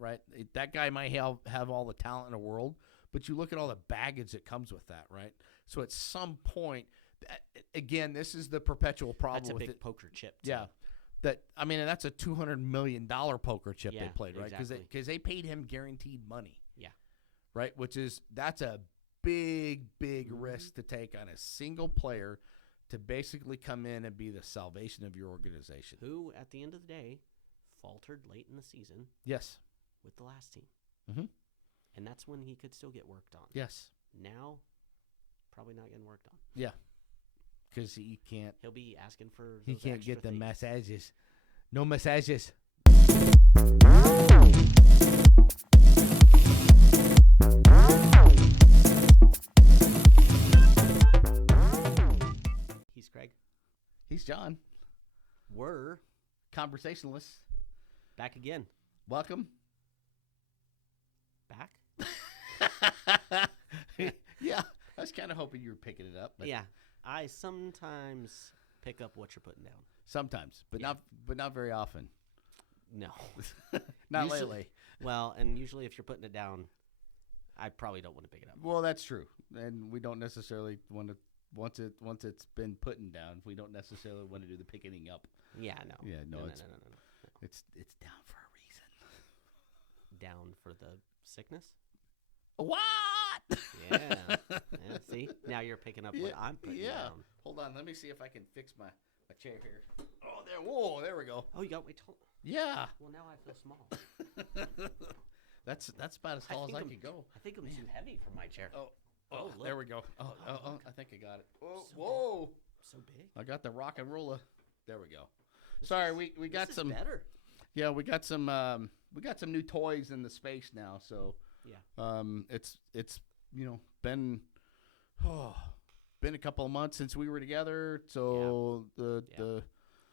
right? That guy might have all the talent in the world, but you look at all the baggage that comes with that, right? So at some point, again, this is the perpetual problem. That's a with big it. poker chip, too. Yeah. That's a $200 million poker chip they played, right? Exactly. Because they paid him guaranteed money. Yeah. Right? That's a big risk to take on a single player to basically come in and be the salvation of your organization. Who, at the end of the day, faltered late in the season. Yes. With the last team. Mm-hmm. And that's when he could still get worked on. Yes. Now, probably not getting worked on. Yeah. Because he can't. He'll be asking for those He can't extra get the things. massages. No massages. He's Craig. He's John. We're ConBroSationalists. back again. Welcome. Back? Yeah. I was kind of hoping you were picking it up. But Yeah. I sometimes pick up what you're putting down. sometimes, but Yeah. not very often. No. Not Usually- lately. Well, and usually if you're putting it down, I probably don't want to pick it up. Well, that's true, and we don't necessarily want to. Once it's been putting down, we don't necessarily want to do the picking up. Yeah, no. Yeah, no, no, it's no. it's down for a reason. Down for the sickness? What? Yeah. Yeah, see? Now you're picking up what I'm putting down. Hold on, let me see if I can fix my chair here. Oh, there. Whoa, there we go. Oh, you got me told. Yeah. Well, now I feel small. That's about as tall as I could go. I think I'm too heavy for my chair. Oh, look. there we go. Oh, look. I think I got it. Oh, So whoa. So big. I got the rock and roller. There we go. Sorry, we got This is some. better. Yeah, we got some new toys in the space now. So Yeah. it's been a couple of months since we were together. So the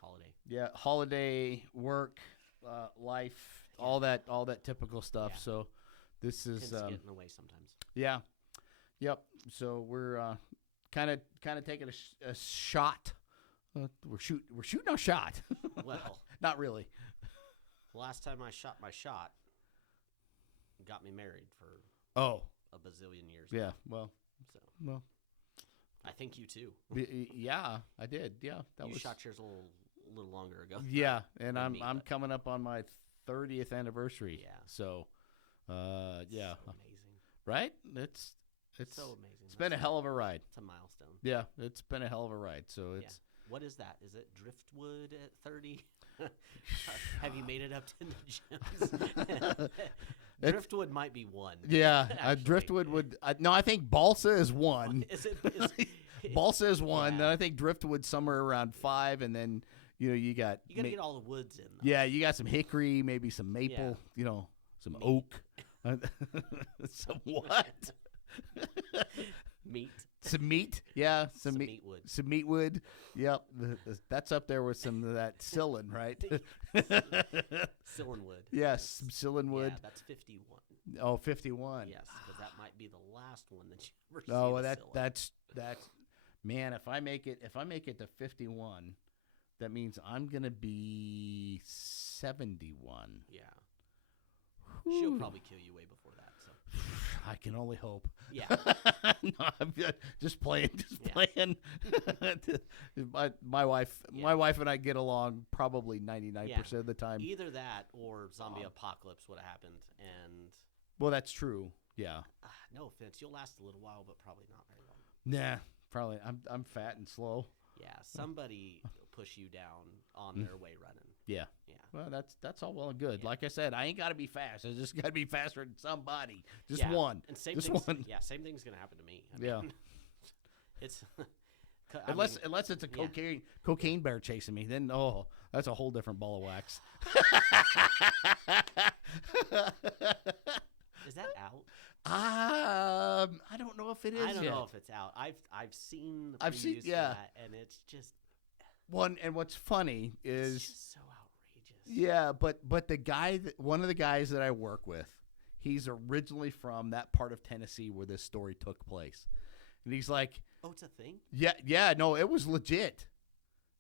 Holiday. holiday work, life, all that typical stuff. Yeah. So this is Tends to get in the way sometimes. yeah, yep. So we're kind of taking a shot. We're shooting our shot. Well, not really. last time I shot my shot, got me married for Oh, a bazillion years. yeah. Well, So I think you too. yeah, I did. Yeah, You shot yours a little longer ago. Yeah, and than I'm me, I'm but- coming up on my 30th anniversary. Yeah. So, yeah, So amazing. right? It's So amazing. It's been a hell of a ride. It's a milestone. Yeah, it's been a hell of a ride. So Yeah. it's What is that? Is it driftwood at 30? Have you made it up to the gems? Driftwood might be one. yeah, actually. driftwood would no. I think balsa is one. Is it? Balsa is one. Yeah. Then I think driftwood somewhere around 5, and then you got You got to get all the woods in. Though. yeah, you got some hickory, maybe some maple, some Meat. oak, some what? Meat. Some meat, yeah, Some meat wood. some meatwood. Yep, that's up there with some of that cillin, right? Cillin wood. Yes, some cillin wood. Yeah, that's 51. Oh, 51. Yes, because that might be the last one that you ever see. Oh, of well, Cillin. that's man. If I make it to 51, that means I'm gonna be 71. Yeah. She'll Whew. probably kill you way before that. So I can only hope. yeah. No, I'm just playing. Yeah. Playing. my wife and I get along probably 99% Yeah. of the time. Either that or zombie apocalypse would have happened, and Well, that's true. Yeah. no offense, you'll last a little while, but probably not very long. Nah, probably. I'm fat and slow. Yeah, somebody will push you down on their way running. Yeah. Yeah. Well, that's all well and good. Yeah. Like I said, I ain't got to be fast. I just got to be faster than somebody. Just Yeah, one. And same Just thing's, one. Yeah, same thing's gonna happen to me. I Yeah. mean, it's Unless it's a yeah. cocaine bear chasing me, then that's a whole different ball of wax. Is that out? I don't know if it is. I don't yet. know if it's out. I've seen the I've seen- previews for yeah. that, and it's just One, and what's funny it's is just so outrageous. yeah, but the guy, one of the guys that I work with, he's originally from that part of Tennessee where this story took place, and he's like, Oh, it's a thing. yeah, no, it was legit.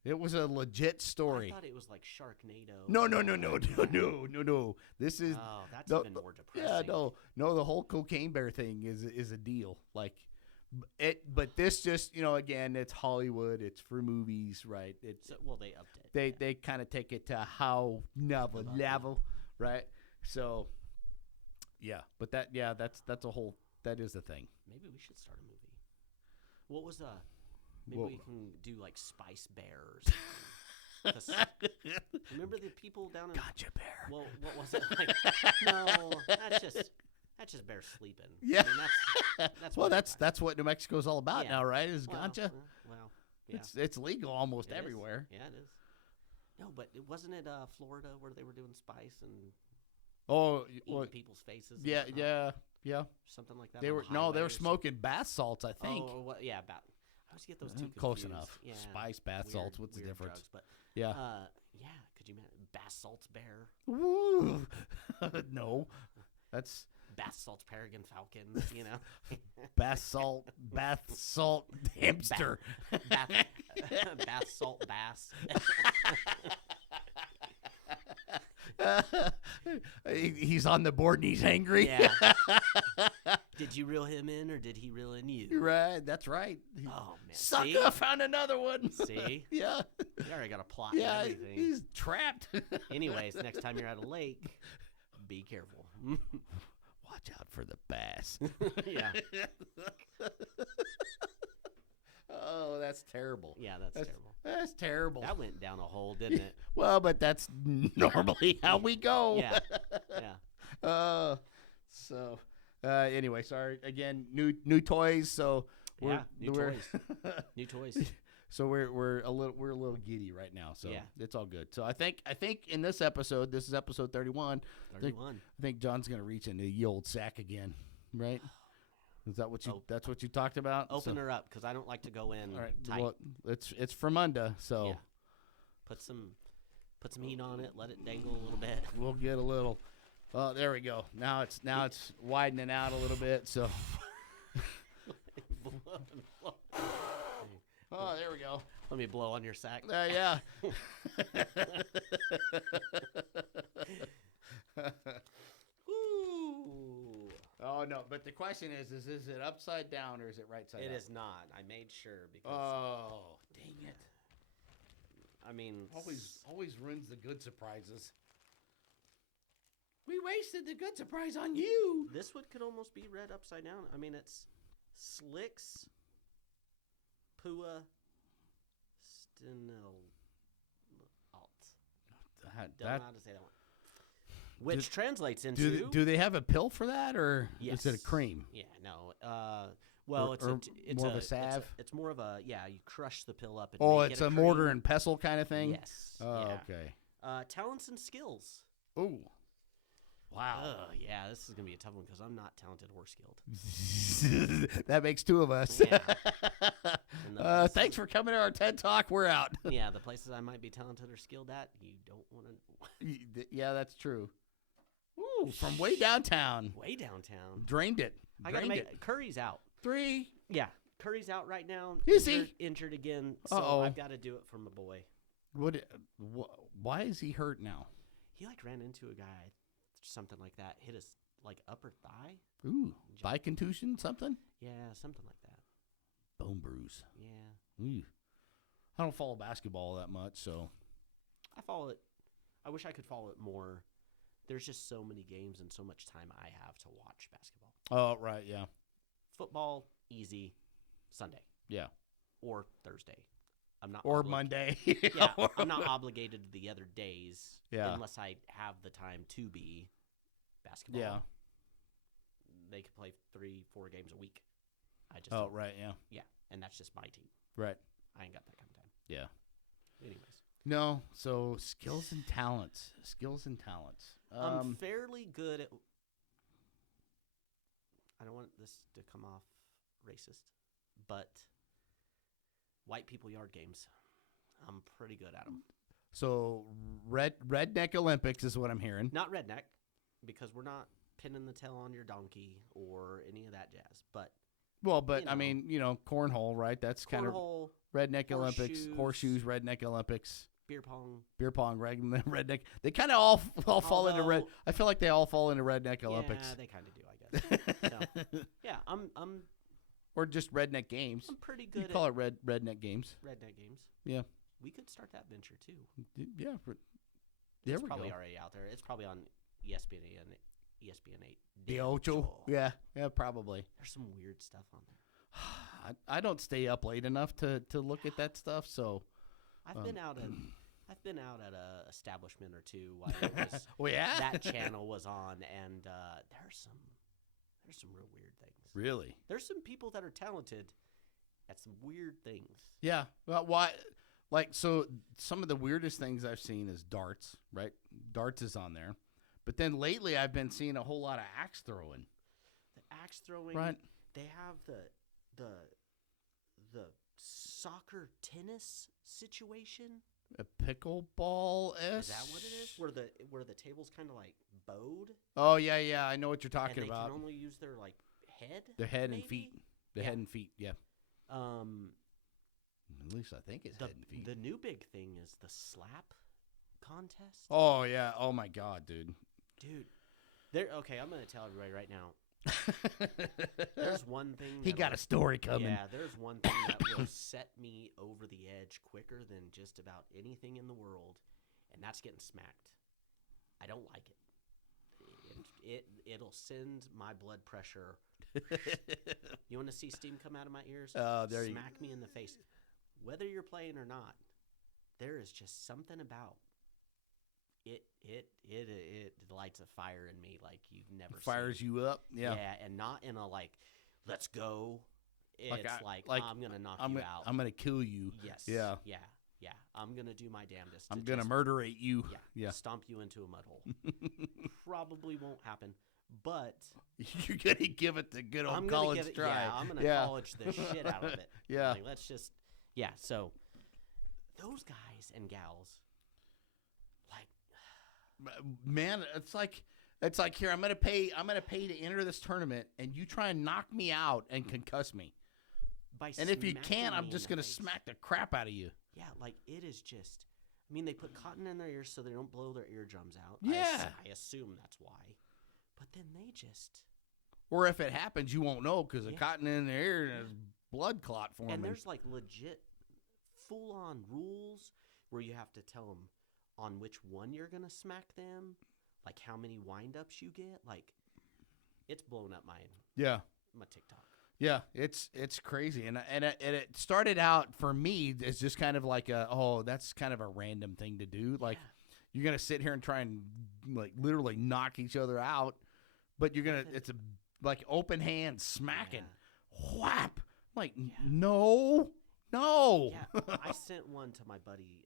It was a legit I story. thought it was like Sharknado. No. This is Oh, that's no, even more depressing. yeah, no. The whole cocaine bear thing is a deal. Like it, but this just again, it's Hollywood. It's for movies, right? It's So, well, they upped it. they kind of take it to how novel level, right? So yeah, but that's a whole that is a thing. Maybe we should start a movie. What was maybe Whoa. we can do like Spice Bear or something. 'Cause remember the people down in Gotcha bear. Well, what was it like? No, that's just bear sleeping. Yeah. I mean, that's Well, what that's what New Mexico's all about Yeah. now, right? Is well, ganja? Well, yeah, It's legal almost it is. everywhere. Yeah, it is. No, but wasn't it Florida where they were doing spice and Oh, eating well, people's faces? and yeah, whatnot? yeah. Something like that. They on were the no, highway they were or something? smoking bath salts, I think. Oh, what, yeah, about. I always get those two confused. Close enough. Yeah, Spice, bath weird- salts. What's the weird difference? Drugs, but Yeah. yeah. Could you imagine bath salts bear, Woo. No, that's bath salts peregrine falcon? You know, bath salt hamster. bath bath salt bass. He's on the board and he's angry. Yeah. Did you reel him in or did he reel in you? Right. That's right. Oh man, Sucker see? found another one. See? Yeah. You already got a plot. Yeah. And everything. He's trapped. Anyways, next time you're at a lake, be careful. Watch out for the bass. Yeah. Oh, that's terrible. Yeah, that's terrible. That's terrible. That went down a hole, didn't it? Well, but that's normally how we go. Yeah. Yeah. So anyway, sorry again. New toys. So Yeah, new we're toys. New toys. So we're a little giddy right now. So Yeah. it's all good. So I think in this episode, this is episode 31. 31. I think John's gonna reach into the old sack again, right? Is that what you? Oh. That's what you talked about. Open her up because I don't like to go in All right. tight. Well, it's from Munda, so Yeah. Put some heat on it. Let it dangle a little bit. we'll get a little. Oh, there we go. Now it's widening out a little bit. So. Oh, there we go. Let me blow on your sack. Yeah. Ooh. Oh no, but the question is it upside down or is it right side It up? is not. I made sure because Oh, dang it! I mean Always ruins the good surprises. We wasted the good surprise on you. this one could almost be read upside down. I mean it's Slicks Pua Stinel Alt. Don't know how to say that one. Which translates into Do they have a pill for that or Yes. is it a cream? Yeah, no. Well, it's or it's more of a salve? It's more of a you crush the pill up. And Oh, make it's it a cream. mortar and pestle kind of thing. Yes. Oh, yeah. okay. Talents and skills. Oh, wow. Yeah, this is gonna be a tough one because I'm not talented or skilled. That makes two of us. Yeah. And the places- Thanks for coming to our TED Talk. We're out. Yeah, the places I might be talented or skilled at, you don't want to. Yeah, that's true. Ooh, from way downtown. Way downtown. Drained it. I gotta Drained make it. Curry's out. 3. Yeah, Curry's out right now. Is he? Injured again? So Uh-oh. I've got to do it for my boy. Why is he hurt now? He ran into a guy, something like that. Hit his upper thigh. Ooh, thigh contusion, something? Yeah, something like that. Bone bruise. Yeah. Ooh. I don't follow basketball that much, so. I follow it. I wish I could follow it more. There's just so many games and so much time I have to watch basketball. Oh, right, yeah. Football, easy, Sunday. Yeah. Or Thursday. I'm not. Or obli- Monday. Yeah, I'm not obligated the other days Yeah. unless I have the time to be basketball. Yeah. They could play 3-4 games a week. I just Oh, don't- right, yeah. yeah, and that's just my team. Right. I ain't got that kind of time. Yeah. Anyways, No, so skills and talents. Skills and talents. I'm fairly good at. I don't want this to come off racist, but white people yard games, I'm pretty good at them. So redneck Olympics is what I'm hearing. Not redneck, because we're not pinning the tail on your donkey or any of that jazz. But Well, but you I know. mean, cornhole, right? That's kind of Cornhole, redneck Olympics, horseshoes. redneck Olympics, beer pong. beer pong, redneck. They kind of all fall into red. Although- I feel like they all fall into redneck Olympics. Yeah, they kind of do, I guess. So, yeah, I'm Or just redneck games. pretty You good call at it redneck games. redneck games. Yeah. We could start that venture too. Yeah. There It's we probably go. already out there. It's probably on ESPN and ESPN 8. The Ocho. Yeah. Yeah. Probably. There's some weird stuff on there. I don't stay up late enough to look at that stuff. So. I've been out at a establishment or two while it was, Well, yeah. that channel was on, and there's some real weird things. Really. There's some people that are talented at some weird things. Yeah. Well, why? Like, so some of the weirdest things I've seen is darts, right? Darts is on there. But then lately I've been seeing a whole lot of axe throwing. The axe throwing, Right. They have the soccer tennis situation. A pickleball Is that what it is? Where the table's kind of like bowed, Oh, yeah, yeah. I know what you're talking and they about. can only use their like head. Their head and maybe? feet. The Yeah. head and feet, yeah. Um, At least I think it's head and feet. the new big thing is the slap contest. Oh, yeah. Oh, my God, dude. Dude, okay, I'm gonna tell everybody right now. There's one thing. He that got will- a story coming. Yeah, there's one thing that will set me over the edge quicker than just about anything in the world, and that's getting smacked. I don't like it. It'll send my blood pressure. You want to see steam come out of my ears? There you Smack me in the face. Whether you're playing or not, there is just something about it. It lights a fire in me like you've never fires seen. you up. Yeah. And not in a like, let's go. It's Like like I'm gonna knock you out. I'm gonna kill you. Yes. Yeah. Yeah. Yeah. I'm gonna do my damnedest. I'm to gonna just, murderate you. Yeah. Stomp you into a mud hole. Probably won't happen, but You're gonna give it the good old I'm college gonna give it. try. Yeah, I'm gonna college the shit out of it. Yeah. Like, let's just. Yeah. So those guys and gals, like, Man, it's like here I'm gonna pay to enter this tournament, and you try and knock me out and concuss me. And if you can't, I'm just gonna smack the crap out of you. Yeah, like it is just. I mean, they put cotton in their ears so they don't blow their eardrums out. Yeah. I assume that's why. But then they just. Or if it happens, you won't know because the Yeah. cotton in their ear and there's blood clot forming. And there's like legit full-on rules where you have to tell them on which one you're going to smack them, like how many wind-ups you get. Like, it's blown up my TikTok. Yeah, it's crazy, and it started out for me as just kind of like that's kind of a random thing to do. Like you're gonna sit here and try and like literally knock each other out, but it's a like open hand smacking, whap. Like no. Yeah, I sent one to my buddy.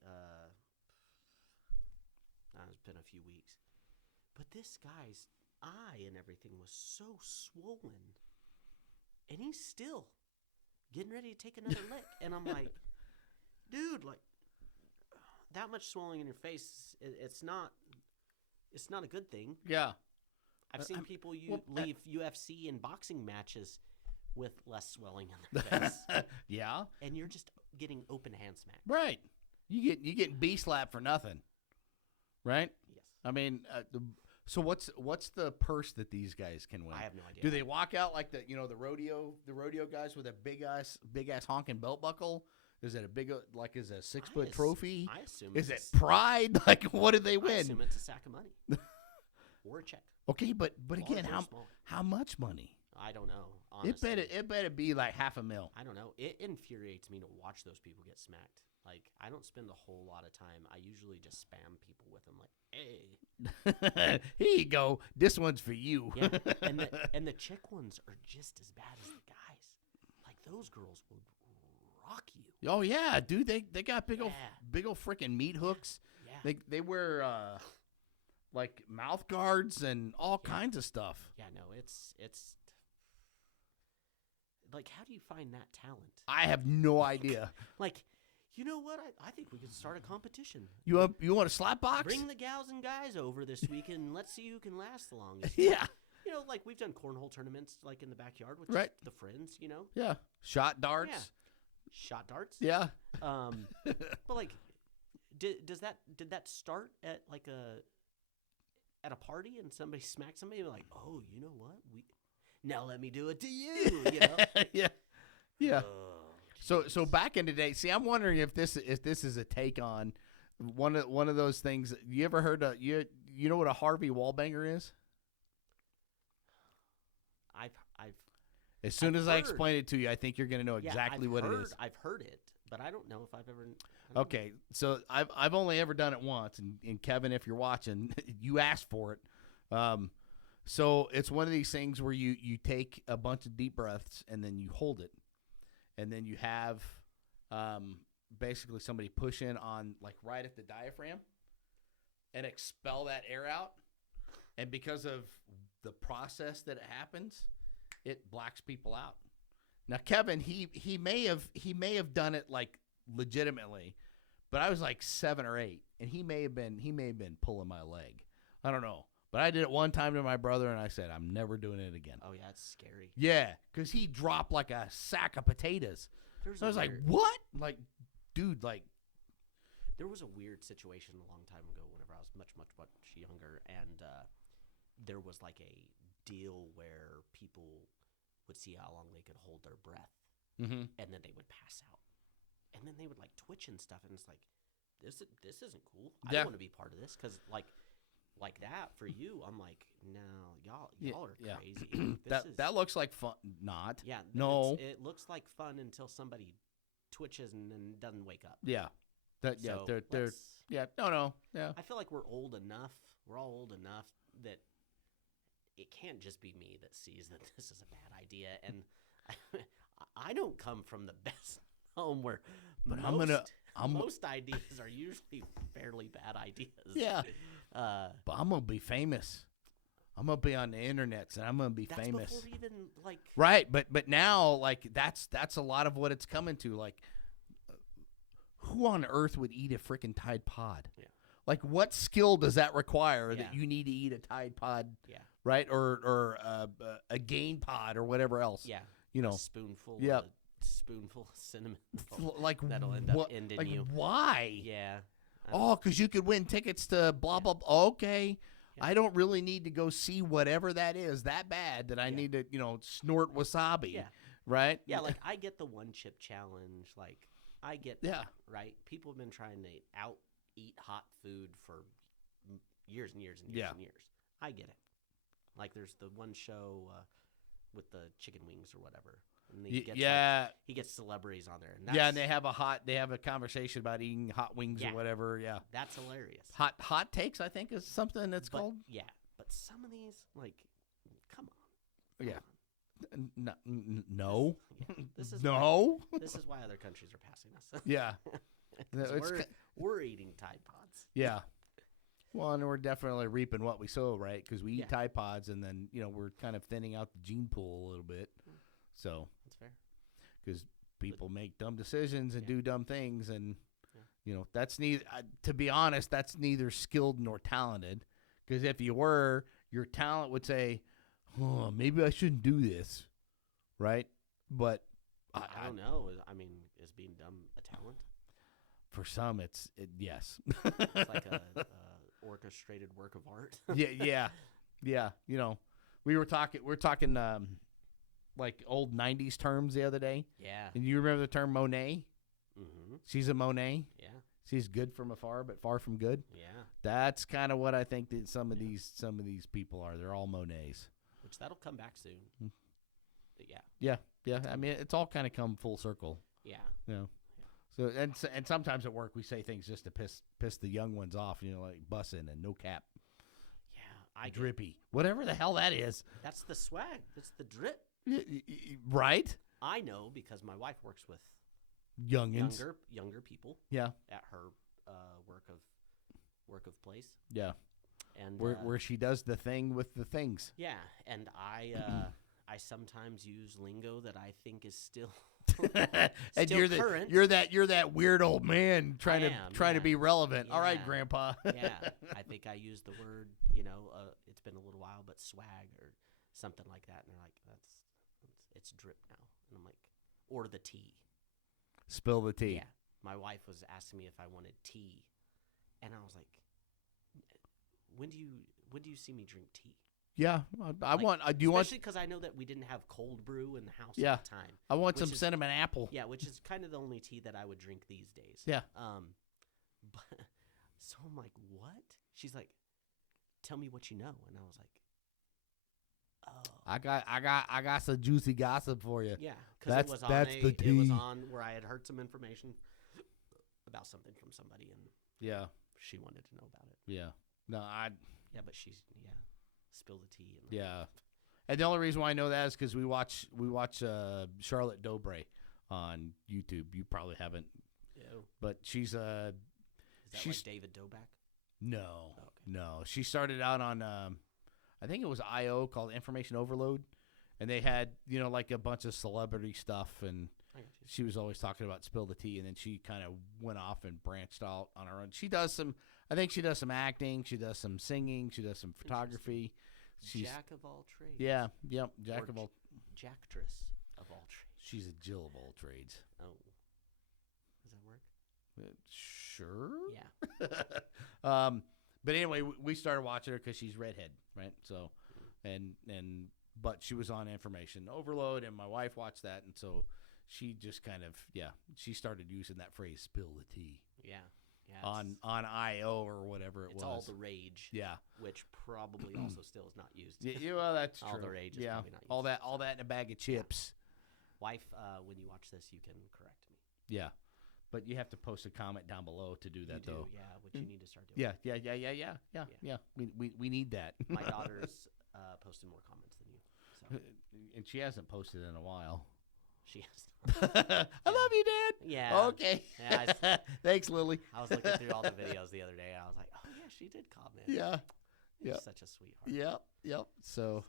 It's been a few weeks, but this guy's eye and everything was so swollen. And he's still getting ready to take another lick. And I'm like, dude, like, that much swelling in your face, it's not a good thing. Yeah. I've seen people leave UFC and boxing matches with less swelling in their face. Yeah. And you're just getting open hand smack. Right. You get B slap for nothing. Right? Yes. I mean, so what's the purse that these guys can win? I have no idea. Do they walk out like the rodeo guys with a big ass honking belt buckle? Is it a big is it a 6-foot trophy? I assume. Is it pride? Like what did they I win? assume it's a sack of money or a check. Okay, but Large again, or small? how much money? I don't know. Honestly, It better be like $500,000. I don't know. It infuriates me to watch those people get smacked. Like, I don't spend a whole lot of time. I usually just spam people with them, like, hey. Here you go. This one's for you. Yeah, and the chick ones are just as bad as the guys. Like, those girls would rock you. Oh yeah, dude. They got big old freaking meat hooks. Yeah. They wear like mouth guards and all kinds of stuff. Yeah, no, it's like, how do you find that talent? I have no idea. Like, you know what? I think we could start a competition. You want a slap box? Bring the gals and guys over this weekend and let's see who can last the longest. Yeah. like we've done cornhole tournaments like in the backyard with Right. just the friends. Yeah. Shot darts. Yeah. Shot darts. Yeah. But like, did that start at like at a party and somebody smacked somebody like, oh, you know what? Now let me do it to you. Yeah. Yeah. Oh, So back in the day, see, I'm wondering if this is a take on one of those things. You ever heard of you know what a Harvey Wallbanger is? I've As soon I've as I heard. explain it to you, I think you're going to know exactly what it is. I've heard it, but I don't know if I've ever. Okay, so I've only ever done it once, and Kevin, if you're watching, you asked for it. So it's one of these things where you take a bunch of deep breaths and then you hold it, and then you have basically somebody push in on like right at the diaphragm and expel that air out, and because of the process that it happens, it blacks people out. Now Kevin, he may have done it like legitimately, but I was like 7 or 8, and he may have been pulling my leg. I don't know, but I did it one time to my brother, and I said I'm never doing it again. Oh yeah, it's scary. Yeah, because he dropped like a sack of potatoes. I was like, what? Like, dude, like. There was a weird situation a long time ago whenever I was much younger, and there was like a deal where people would see how long they could hold their breath, Mm-hmm. and then they would pass out, and then they would like twitch and stuff, and it's like, this isn't cool. I Yeah. don't want to be part of this because like that for you, I'm like, no, y'all are crazy. That looks like fun. Not. Yeah. No. It looks like fun until somebody twitches and then doesn't wake up. Yeah. So They're yeah. No. Yeah. I feel like we're old enough. We're all old enough that it can't just be me that sees that this is a bad idea. And I don't come from the best home where most ideas are usually fairly bad ideas. Yeah. But I'm gonna be famous. I'm gonna be on the internets, and I'm gonna be famous. Before even like right, but now like that's a lot of what it's coming to. Like, who on earth would eat a freaking Tide Pod? Yeah. Like, what skill does that require Yeah. that you need to eat a Tide Pod? Yeah. Right, or a Gain Pod or whatever else. Yeah. You know, a spoonful. Yep. A spoonful of cinnamon. like that'll end up what, ending like, you. Why? Yeah. Oh, because you could win tickets to blah, blah, blah. Okay. Yeah. I don't really need to go see whatever that is that bad that I need to, snort wasabi. Yeah. Right? Yeah, like I get the one chip challenge. Like I get that, Yeah. right? People have been trying to out-eat hot food for years and years and years Yeah. and years. I get it. Like there's the one show with the chicken wings or whatever. And he gets, he gets celebrities on there. And And they have a conversation about eating hot wings or whatever. Yeah. That's hilarious. Hot takes, I think, is something that's called. Yeah. But some of these, like, come on. Yeah. on. No. This is no. This is why other countries are passing us. Yeah. 'Cause we're eating Tide Pods. Yeah. Well, and we're definitely reaping what we sow, right? Because we eat Tide Pods, and then we're kind of thinning out the gene pool a little bit. So that's fair. Because people make dumb decisions and do dumb things, and that's neither. To be honest, that's neither skilled nor talented. Because if you were, your talent would say, "Oh, maybe I shouldn't do this," right? But I don't know. I mean, is being dumb a talent? For some, yes. It's like a orchestrated work of art. yeah. We were talking like old 90s terms the other day. Yeah. And you remember the term Monet? Mm-hmm. She's a Monet. Yeah. She's good from afar, but far from good. Yeah. That's kind of what I think that some of these people are. They're all Monets. Which that'll come back soon. But Yeah. I mean, it's all kind of come full circle. Yeah. So and sometimes at work we say things just to piss the young ones off. Like bussin' and no cap. Yeah. Drippy. Whatever the hell that is. That's the swag. That's the drip. Right? I know because my wife works with youngins. Younger people. Yeah. At her work of place. Yeah. And where she does the thing with the things. Yeah, and I sometimes use lingo that I think is still and still current. You're that weird old man trying to be relevant. Yeah. All right, Grandpa. Yeah, I think I used the word. It's been a little while, but swag or something like that, and they're like, it's drip now, and I'm like, or the tea. Spill the tea. Yeah, my wife was asking me if I wanted tea, and I was like, when do you see me drink tea? Yeah, I Like, want. Do you want? Especially because I know that we didn't have cold brew in the house Yeah. at the time. I want which some is- cinnamon apple. Yeah, which is kind of the only tea that I would drink these days. Yeah. But, so I'm like, what? She's like, tell me what you know, and I was like, oh. I got some juicy gossip for you. Yeah, because it was on the tea. it was on where I had heard some information about something from somebody, and Yeah. she wanted to know about it. Yeah. No, Yeah, but spill the tea. And Yeah. And the only reason why I know that is because we watch Charlotte Dobre on YouTube. You probably haven't, Ew. but she's Is that she's like David Dobrik? no, Oh, okay. no. She started out on I think it was IO called Information Overload, and they had like a bunch of celebrity stuff, and I got you. she was always talking about spill the tea, and then she kind of went off and branched out on her own. She does some. I think she does some acting. She does some singing. She does some photography. She's Jack of all trades. yeah, yep, Jack Or of all. Jacktress of all trades. She's a Jill of all trades. Oh. Does that work? Sure. Yeah. But anyway, we started watching her because she's redhead, right? So, but she was on Information Overload, and my wife watched that, and so she just kind of she started using that phrase "spill the tea" Yeah. Yeah. on IO or whatever it it's was. all the rage. Yeah. Which probably also still is not used. Yeah, well, that's All true. the rage is yeah, probably not all used. that in a bag of chips. Wife, when you watch this, you can correct me. Yeah, but you have to post a comment down below to do that, you though. do, yeah, which you need to start doing. Yeah. We need that. My daughter's posted more comments than you, so And she hasn't posted in a while. she has. I love you, Dad. Yeah. Okay. Yeah, Thanks, Lily. I was looking through all the videos the other day, and I was like, oh yeah, she did comment. Yeah. She's Yeah. such a sweetheart. Yep. So,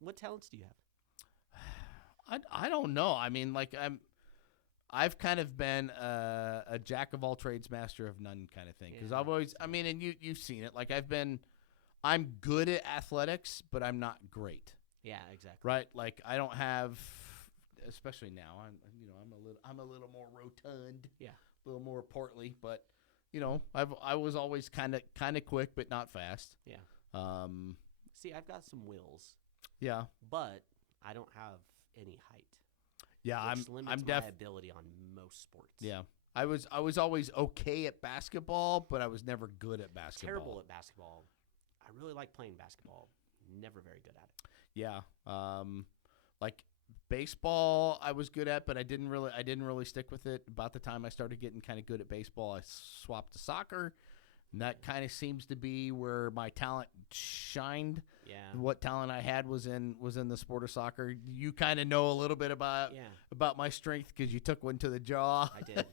What talents do you have? I don't know. I mean, like I've kind of been a jack of all trades, master of none kind of thing. Because Yeah. I've always, I mean, and you've seen it. Like I'm good at athletics, but I'm not great. Yeah, exactly. Right? Like I don't have, especially now. I'm a little more rotund. Yeah. A little more portly, but I was always kind of quick, but not fast. Yeah. See, I've got some wills, Yeah. but I don't have any height. Yeah. Which limits I'm my ability on most sports. Yeah. I was always okay at basketball, but I was never good at basketball. Terrible at basketball. I really like playing basketball. Never very good at it. Yeah. Like baseball I was good at, but I didn't really stick with it. About the time I started getting kind of good at baseball, I swapped to soccer, and that kind of seems to be where my talent shined. Yeah. What talent I had was in the sport of soccer. You kind of know a little bit about my strength because you took one to the jaw. I did.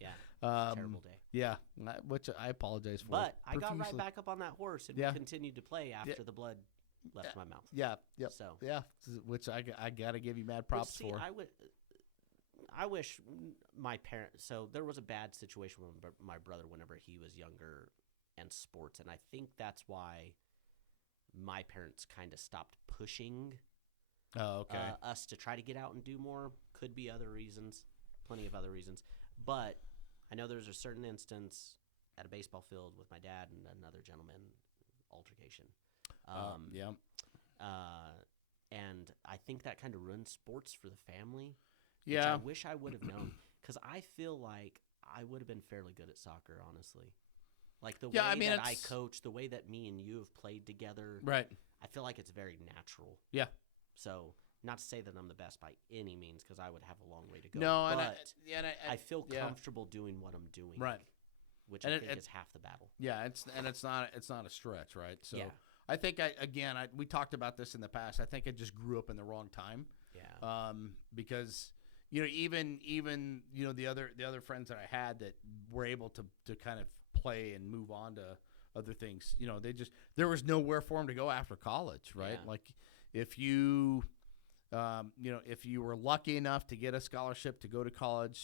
Yeah. Yeah. Terrible day. Yeah, which I apologize for. But I got right profusely. back up on that horse and Yeah. continued to play after the blood left my mouth. Yeah, yep. So Yeah, which I got to give you mad props for. I wish my parents. So there was a bad situation with my brother whenever he was younger and sports, and I think that's why my parents kind of stopped pushing us to try to get out and do more. Could be other reasons, plenty of other reasons. But I know there's a certain instance at a baseball field with my dad and another gentleman altercation. And I think that kind of runs sports for the family. Which I wish I would have known, because I feel like I would have been fairly good at soccer, honestly. Like the way that I coach, the way that me and you have played together, Right. I feel like it's very natural. Yeah. So, not to say that I'm the best by any means, because I would have a long way to go. No, but and I feel comfortable doing what I'm doing. Right. Which And I think is half the battle. Yeah, it's not a stretch, right? So Yeah. I think we talked about this in the past. I think I just grew up in the wrong time. Yeah. Because even the other friends that I had that were able to kind of play and move on to other things, there was nowhere for them to go after college, right? Yeah. Like if you were lucky enough to get a scholarship to go to college,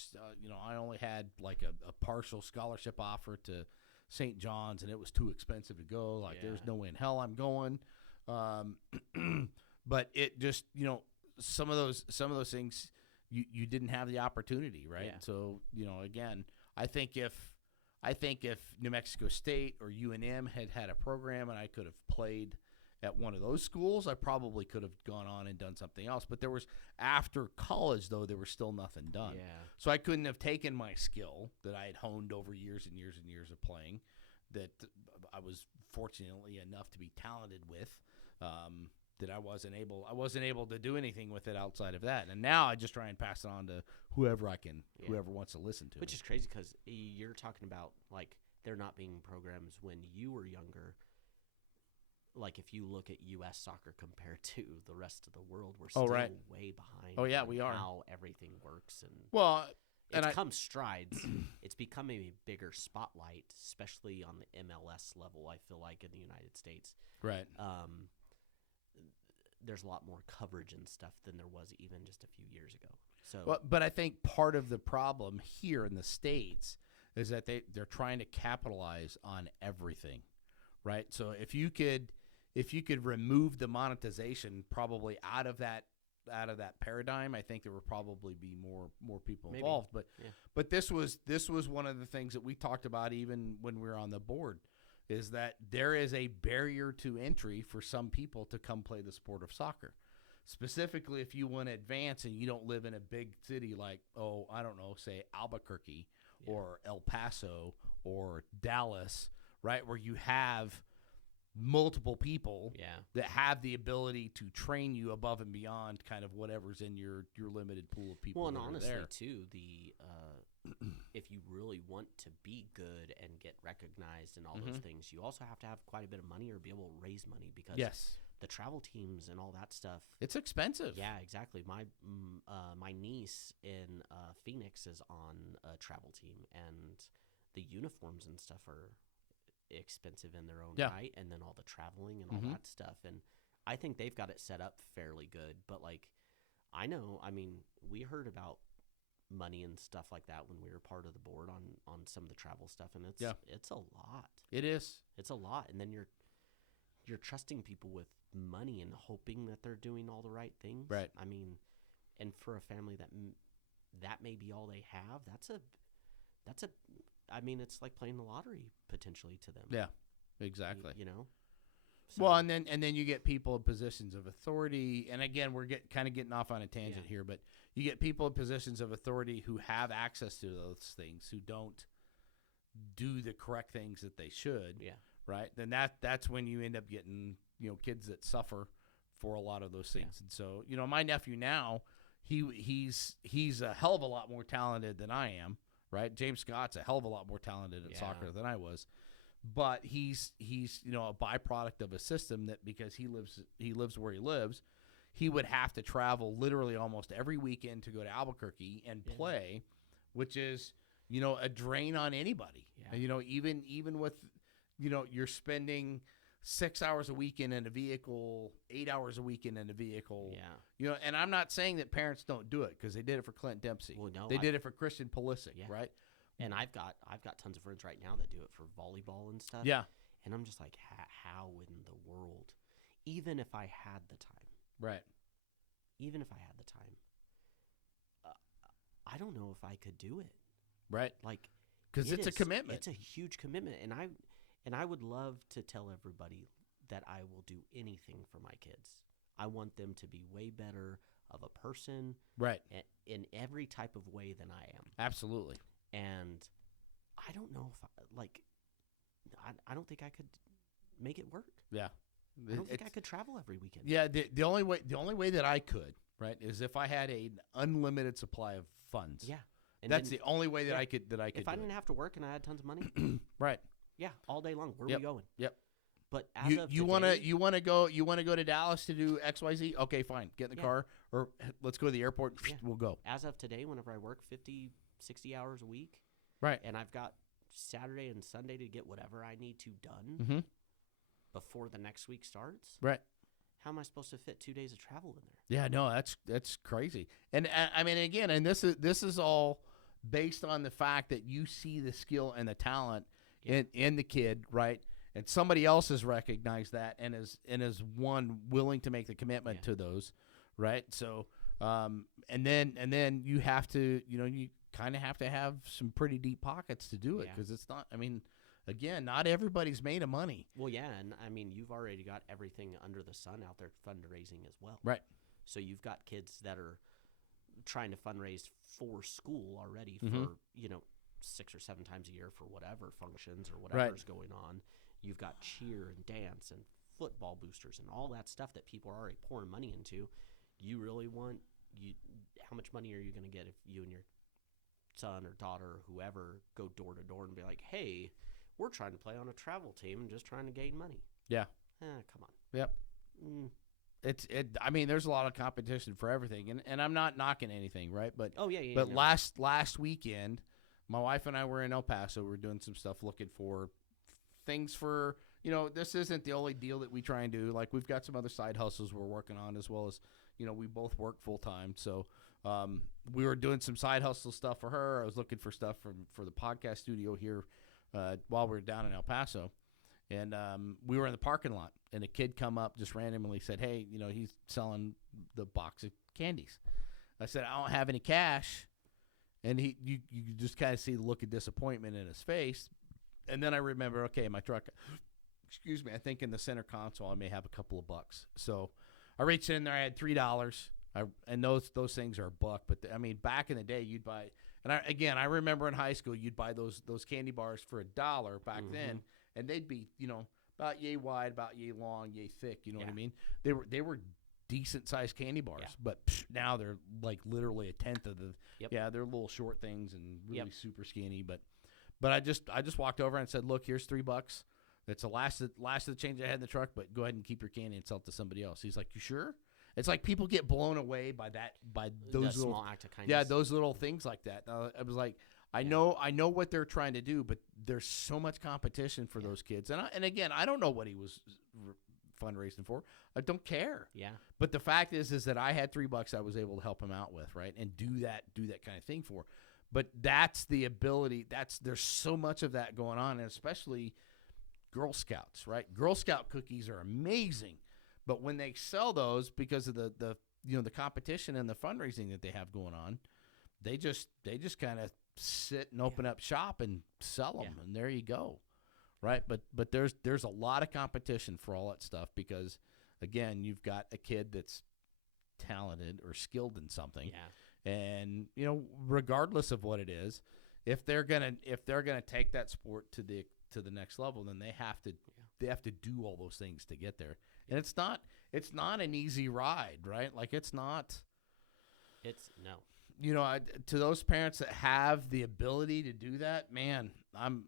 I only had like a partial scholarship offer to St. John's, and it was too expensive to go. Like there's no way in hell I'm going. But it just, some of those things you didn't have the opportunity, right? Yeah. So, again, I think if New Mexico State or UNM had a program and I could have played at one of those schools, I probably could have gone on and done something else. But after college, though, there was still nothing done. Yeah. So I couldn't have taken my skill that I had honed over years and years and years of playing, that I was fortunately enough to be talented with, that I wasn't able to do anything with it outside of that. And now I just try and pass it on to whoever whoever wants to listen to Which me. is crazy because you're talking about, like, there not being programs when you were younger. Like, if you look at U.S. soccer compared to the rest of the world, we're still right. way behind. Oh, yeah, on we are. How everything works. And Well, it's come strides. It's becoming a bigger spotlight, especially on the MLS level, I feel like, in the United States. right. There's a lot more coverage and stuff than there was even just a few years ago. So, But I think part of the problem here in the States is that they're trying to capitalize on everything, right? So if you could remove the monetization probably out of that paradigm, I think there would probably be more people Maybe. involved. Yeah. But this was one of the things that we talked about even when we were on the board, is that there is a barrier to entry for some people to come play the sport of soccer. Specifically, if you want to advance and you don't live in a big city like, I don't know, say Albuquerque or El Paso or Dallas, right, where you have multiple people that have the ability to train you above and beyond kind of whatever's in your limited pool of people. well, and that are honestly, there. too, if you really want to be good and get recognized and all those things, you also have to have quite a bit of money or be able to raise money, because the travel teams and all that stuff. It's expensive. Yeah, exactly. My niece in Phoenix is on a travel team, and the uniforms and stuff are expensive in their own right, and then all the traveling and all that stuff. And I think they've got it set up fairly good. But, like, we heard about money and stuff like that when we were part of the board on some of the travel stuff, and it's a lot. It is. It's a lot, and then you're trusting people with money and hoping that they're doing all the right things. Right. I mean, and for a family that may be all they have, it's like playing the lottery potentially to them. Yeah, exactly. So, Well, and then you get people in positions of authority, and again, we're getting off on a tangent here, but you get people in positions of authority who have access to those things, who don't do the correct things that they should. Yeah. Right. Then that's when you end up getting kids that suffer for a lot of those things. And so my nephew now, he's a hell of a lot more talented than I am. Right. James Scott's a hell of a lot more talented at soccer than I was. But he's a byproduct of a system that, because he lives where he lives, he would have to travel literally almost every weekend to go to Albuquerque and play, which is a drain on anybody. Yeah. Even with you're spending 6 hours a weekend in a vehicle, 8 hours a weekend in a vehicle. Yeah. And I'm not saying that parents don't do it, because they did it for Clint Dempsey. Well, no, they did it for Christian Pulisic, right? And I've got tons of friends right now that do it for volleyball and stuff. Yeah. And I'm just like, how in the world, even if I had the time, right? Even if I had the time, I don't know if I could do it. Right. Like, because it's a commitment. It's a huge commitment, and I would love to tell everybody that I will do anything for my kids. I want them to be way better of a person, right, in every type of way than I am. Absolutely. And I don't know if I don't think I could make it work. Yeah. I don't think I could travel every weekend. Yeah, the only way that I could, right, is if I had an unlimited supply of funds. Yeah. And that's the only way that I could If I didn't have to work and I had tons of money, right. Yeah, all day long. Where are we going? Yep. But as of you want to go to Dallas to do XYZ? Okay, fine. Get in the car, or let's go to the airport. Yeah. We'll go. As of today, whenever I work 50, 60 hours a week, right, and I've got Saturday and Sunday to get whatever I need to done before the next week starts, right? How am I supposed to fit 2 days of travel in there? Yeah, no, that's crazy. And I mean, again, and this is all based on the fact that you see the skill and the talent in the kid, right? and somebody else has recognized that and is one willing to make the commitment to those, right? So, and then you have to, you kind of have to have some pretty deep pockets to do it, because it's not. I mean, again, not everybody's made of money. Well, yeah, and I mean, you've already got everything under the sun out there fundraising as well. Right. So you've got kids that are trying to fundraise for school already Mm-hmm. for, 6 or 7 times a year for whatever functions or whatever's going on. You've got cheer and dance and football boosters and all that stuff that people are already pouring money into. You really want how much money are you going to get if you and your son or daughter or whoever go door to door and be like, hey, we're trying to play on a travel team and just trying to gain money? Yeah. Come on. Yep. I mean, there's a lot of competition for everything, and I'm not knocking anything, right? But last weekend, my wife and I were in El Paso. We were doing some stuff, looking for things for, this isn't the only deal that we try and do. Like, we've got some other side hustles we're working on, as well as, we both work full time. So we were doing some side hustle stuff for her. I was looking for stuff for the podcast studio here while we were down in El Paso. And we were in the parking lot, and a kid come up just randomly, said, hey, he's selling the box of candies. I said, I don't have any cash. And you just kind of see the look of disappointment in his face. And then I remember, okay, my truck, excuse me, I think in the center console I may have a couple of bucks. So I reached in there, I had $3. And those things are $1. But I mean, back in the day, you'd buy, and I remember in high school, you'd buy those candy bars for $1 back then. And they'd be, about yay wide, about yay long, yay thick. You know what I mean? They were decent sized candy bars, but now they're like literally a tenth of the. Yep. Yeah, they're little short things and really super skinny. But I just walked over and said, look, here's $3. It's the last of the change I had in the truck, but go ahead and keep your candy and sell it to somebody else. He's like, you sure? It's like people get blown away by those little small act of kindness. Yeah, those little things like that. I was like, I know what they're trying to do, but there's so much competition for those kids. And again, I don't know what he was fundraising for. I don't care. Yeah. But the fact is that I had $3 I was able to help him out with, right? And do that kind of thing for. But that's the ability. There's so much of that going on, and especially Girl Scouts, right? Girl Scout cookies are amazing, but when they sell those, because of the competition and the fundraising that they have going on, they just kind of sit and open up shop and sell them, and there you go, right? But there's a lot of competition for all that stuff, because again, you've got a kid that's talented or skilled in something, and regardless of what it is, if they're gonna take that sport to the next level, then they have to do all those things to get there, and it's not an easy ride, right? Like it's no. To those parents that have the ability to do that, man, I'm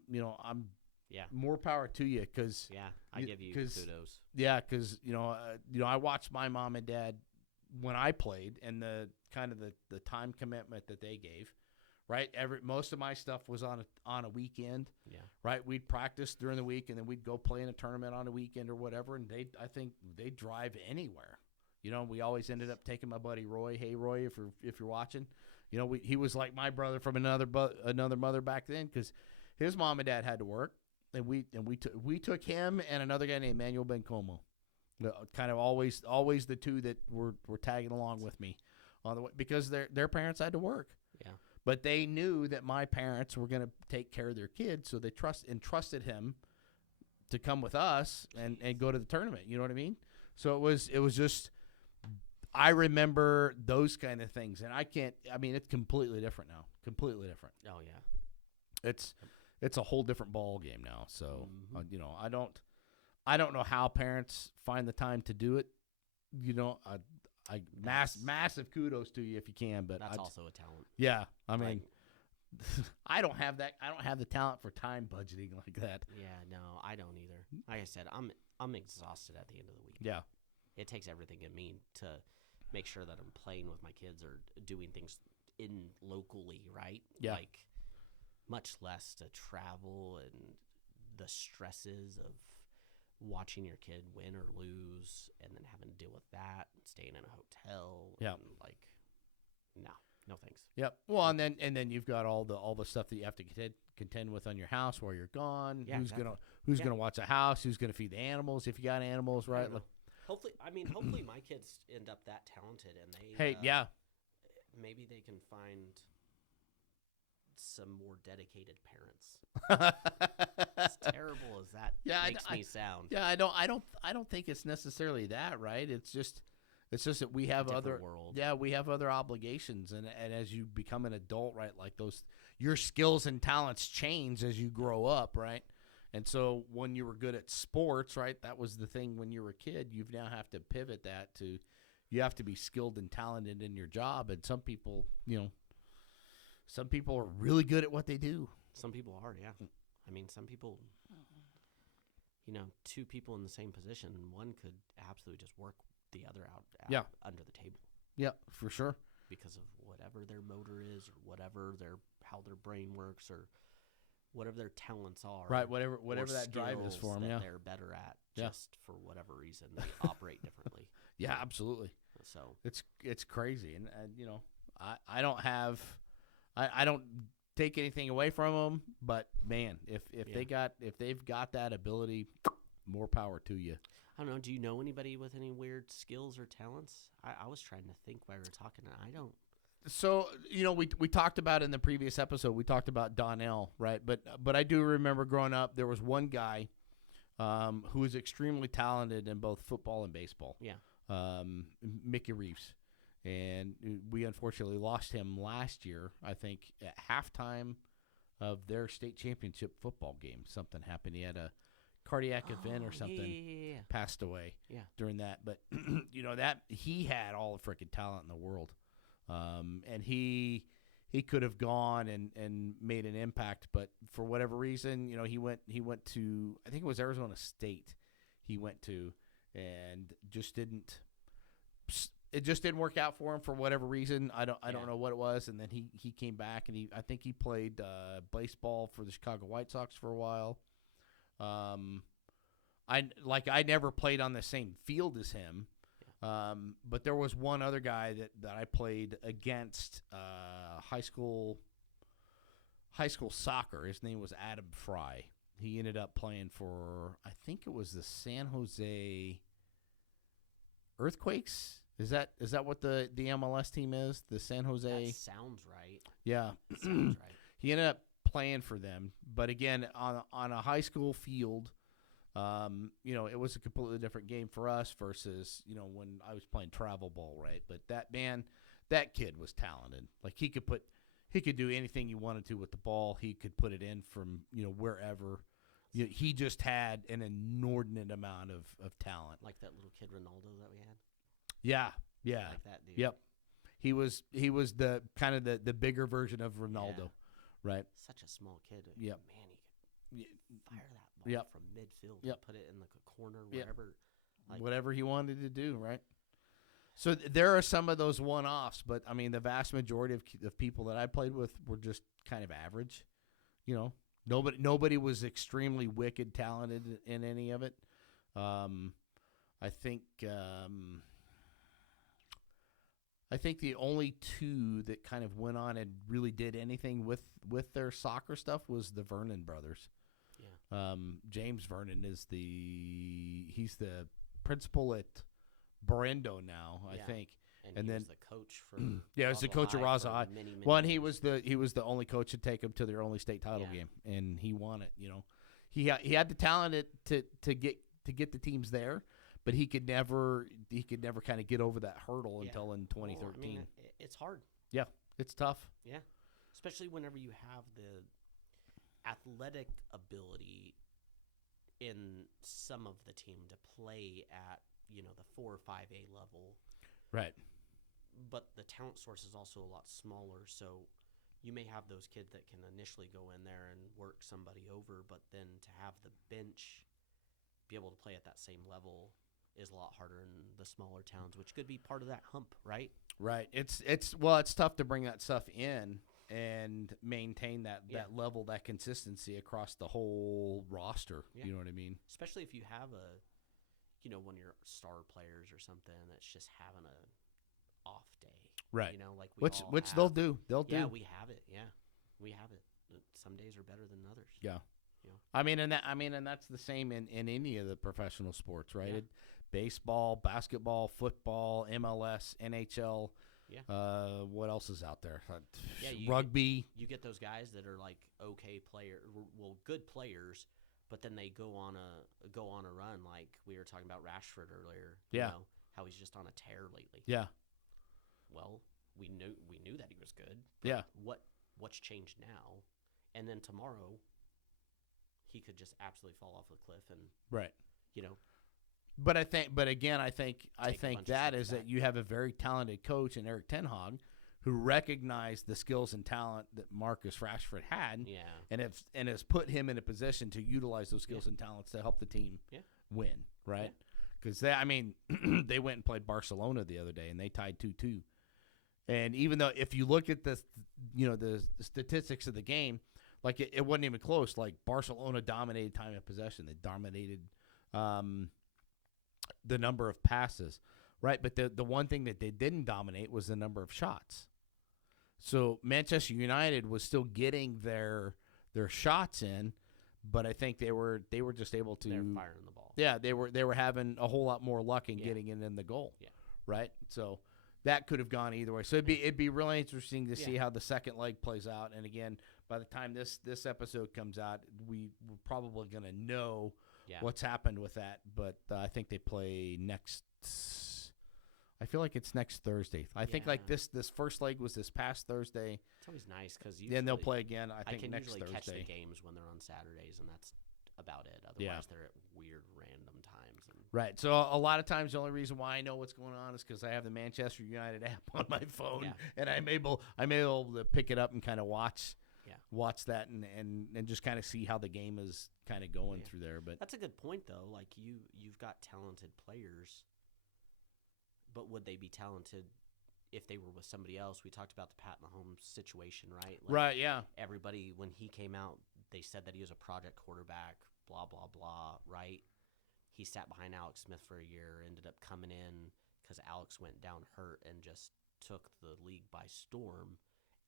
more power to you, because I give you kudos. Yeah, because I watched my mom and dad when I played, and the kind of the time commitment that they gave. Right, most of my stuff was on a weekend. Yeah. Right, we'd practice during the week, and then we'd go play in a tournament on a weekend or whatever. And I think they drive anywhere. We always ended up taking my buddy Roy. Hey Roy, if you're watching, he was like my brother from another mother back then, because his mom and dad had to work, and we took him and another guy named Manuel Bencomo, kind of always the two that were tagging along with me on the way, because their parents had to work. Yeah. But they knew that my parents were going to take care of their kids, so they trusted him to come with us and go to the tournament. You know what I mean? So it was just, I remember those kind of things, and it's completely different now. Completely different. Oh yeah. It's a whole different ball game now. So I don't know how parents find the time to do it. Massive kudos to you if you can, but that's also a talent. Yeah, I mean, I don't have that. I don't have the talent for time budgeting like that. Yeah, no, I don't either. Like I said, I'm exhausted at the end of the week. Yeah, it takes everything in me to make sure that I'm playing with my kids or doing things locally, right? Yeah. Like, much less to travel and the stresses of watching your kid win or lose, and then having to deal with that, and staying in a hotel. Yeah. No thanks. Yep. Well, and then you've got all the stuff that you have to contend with on your house while you're gone. Yeah, Who's exactly. who's Yeah. gonna watch the house? Who's gonna feed the animals if you got animals, I right? don't know. Hopefully my kids end up that talented, and they Hey, yeah, maybe they can find some more dedicated parents. As terrible as that makes me sound. Yeah, I don't think it's necessarily that, right? It's just that we have Different world. we have other obligations, and as you become an adult, right, like your skills and talents change as you grow up, right? And so when you were good at sports, right, that was the thing when you were a kid. You now have to pivot that to, you have to be skilled and talented in your job, and some people are really good at what they do. Some people are, yeah. I mean, some people, two people in the same position, one could absolutely just work the other out under the table. Yeah, for sure. Because of whatever their motor is, or whatever how their brain works, or whatever their talents are. Right, whatever that drive is for them, that yeah. they're better at, just for whatever reason they operate differently. Yeah, absolutely. So it's crazy, and I don't have, I don't take anything away from them, but man, if they've got that ability, more power to you. I don't know. Do you know anybody with any weird skills or talents? I was trying to think while we were talking, and I don't. So, we talked about in the previous episode, we talked about Donnell, right? But I do remember growing up, there was one guy who was extremely talented in both football and baseball. Yeah. Mickey Reeves. And we unfortunately lost him last year, I think, at halftime of their state championship football game. Something happened. He had a cardiac event or something, Yeah. passed away during that. But, that he had all the freaking talent in the world. And he could have gone and made an impact, but for whatever reason, he went to, I think it was Arizona State he went to, and it just didn't work out for him for whatever reason. I don't know what it was. And then he came back, and I think he played baseball for the Chicago White Sox for a while. I never played on the same field as him. But there was one other guy that I played against high school soccer. His name was Adam Fry. He ended up playing for, I think it was the San Jose Earthquakes. Is that what the MLS team is? The San Jose. That sounds right. Yeah, Sounds right. He ended up playing for them, but again on a high school field. It was a completely different game for us versus, when I was playing travel ball, right? But that kid was talented. Like he could do anything you wanted to with the ball. He could put it in from, wherever. He just had an inordinate amount of talent. Like that little kid Ronaldo that we had. Yeah. Like that dude. Yep. He was the kind of the bigger version of Ronaldo, right? Such a small kid. Yep. Man, he could fire that ball from midfield and put it in the corner, wherever. Like, whatever he wanted to do, right? So there are some of those one-offs, but, I mean, the vast majority of people that I played with were just kind of average. Nobody was extremely wicked talented in any of it. I think the only two that kind of went on and really did anything with their soccer stuff was the Vernon brothers. Yeah. James Vernon he's the principal at Brendo now, I think. And then was the coach for he was the coach of Raza High. Many Well, and years. he was the only coach to take them to their only state title game, and he won it. He had the talent to get the teams there, but he could never kind of get over that hurdle until in 2013. Well, I mean, it's hard. Yeah, it's tough. Yeah, especially whenever you have the athletic ability in some of the team to play at the 4 or 5A level, right? But the talent source is also a lot smaller, so you may have those kids that can initially go in there and work somebody over, but then to have the bench be able to play at that same level is a lot harder in the smaller towns, which could be part of that hump, right? Right. It's tough to bring that stuff in and maintain that level, that consistency across the whole roster. Yeah. You know what I mean? Especially if you have one of your star players or something that's just having a off day. Right. Like which they'll do. They'll do. Yeah, we have it. Yeah, we have it. some days are better than others. Yeah. You know? And that's the same in any of the professional sports, right? Yeah. Baseball, basketball, football, MLS, NHL. Yeah. What else is out there? Yeah, Rugby. You get those guys that are like okay good players, but then they go on a run, like we were talking about Rashford earlier. Yeah. You know, how he's just on a tear lately. Yeah. Well, we knew that he was good. Yeah. What's changed now? And then tomorrow, he could just absolutely fall off the cliff, and Right. you know. But I think bunch of that steps is that back. you have a very talented coach in Eric Ten Hag, who recognized the skills and talent that Marcus Rashford had, Yeah. and has put him in a position to utilize those skills and talents to help the team win, right? Because they went and played Barcelona the other day, and they tied 2-2. And even though if you look at the statistics of the game, like it wasn't even close. Like Barcelona dominated time of possession, they dominated the number of passes, right? But the one thing that they didn't dominate was the number of shots. So Manchester United was still getting their shots in, but I think they were just able to. They're firing the ball. Yeah, they were having a whole lot more luck in getting it in the goal. Yeah. Right. So that could have gone either way. So it'd be really interesting to see how the second leg plays out. And again, by the time this episode comes out, we're probably going to know what's happened with that. But I think they play next. I feel like it's next Thursday. I think like this first leg was this past Thursday. It's always nice because then they'll play again. I think can next usually Thursday. catch the games when they're on Saturdays, and that's about it. Otherwise, they're at weird random times. Right. So a lot of times the only reason why I know what's going on is because I have the Manchester United app on my phone, and I'm able to pick it up and kind of watch that and just kind of see how the game is kind of going through there. But that's a good point, though. Like you've got talented players, but would they be talented if they were with somebody else? We talked about the Pat Mahomes situation, right? Like right. Yeah. Everybody, when he came out, they said that he was a project quarterback. Blah blah blah. Right. He sat behind Alex Smith for a year, ended up coming in because Alex went down hurt and just took the league by storm.